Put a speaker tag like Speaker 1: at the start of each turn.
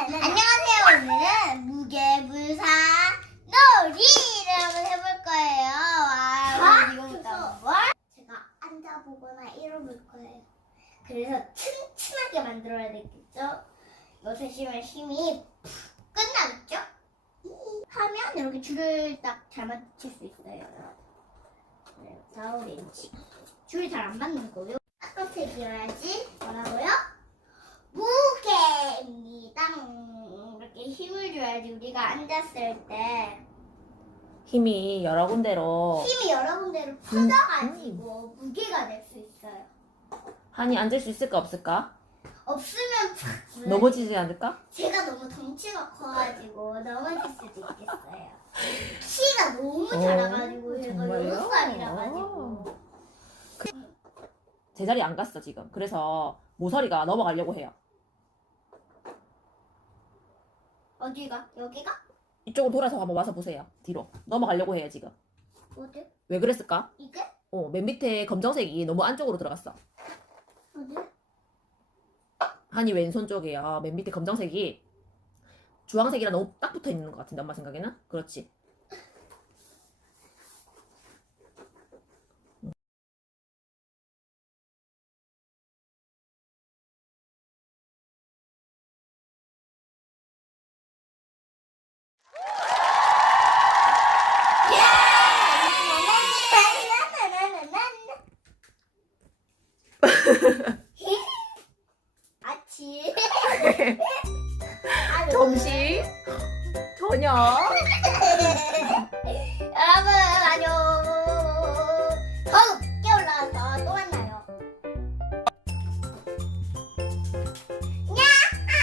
Speaker 1: 안녕하세요. 오늘은 무게불사 놀이를 한번 해볼 거예요. 아, 이거부터 뭘? 제가 앉아보거나 이러볼 거예요. 그래서 튼튼하게 만들어야 되겠죠? 이거 드시면 힘이 푹 끝나겠죠? 하면 이렇게 줄을 딱 잘 맞출 수 있어요. 네, 4, 5인치. 줄이 잘 안 맞는 거요. 아까색이어야지 뭐라고요? 무게입니다. 이렇게 줘야지 우리가 앉았을 때
Speaker 2: 힘이 여러 군데로
Speaker 1: 힘이 여러 군데로 퍼져가지고 무게가 될 수 있어요.
Speaker 2: 한이 앉을 수 있을까 없을까?
Speaker 1: 없으면 팍
Speaker 2: 넘어지지 않을까?
Speaker 1: 제가 너무 덩치가 커가지고 넘어질 수도 있겠어요. 키가 너무
Speaker 2: 어,
Speaker 1: 작아가지고 제가
Speaker 2: 정말요?
Speaker 1: 여섯 살이라 가지고
Speaker 2: 제자리 안 갔어 지금. 그래서 모서리가 넘어가려고 해요.
Speaker 1: 어디가 여기가
Speaker 2: 이쪽으로 돌아서 한번 와서 보세요. 뒤로 넘어가려고 해요 지금.
Speaker 1: 어디
Speaker 2: 왜 그랬을까?
Speaker 1: 이게
Speaker 2: 어, 맨 밑에 검정색이 너무 안쪽으로 들어갔어.
Speaker 1: 어디
Speaker 2: 한이 왼손 쪽이에요. 맨 밑에 검정색이 주황색이랑 너무 딱 붙어 있는 것 같은데 엄마 생각에는? 그렇지.
Speaker 1: 아유.
Speaker 2: 점심 저녁
Speaker 1: 여러분 안녕. 더 높게 올라가서 또 만나요. 야하.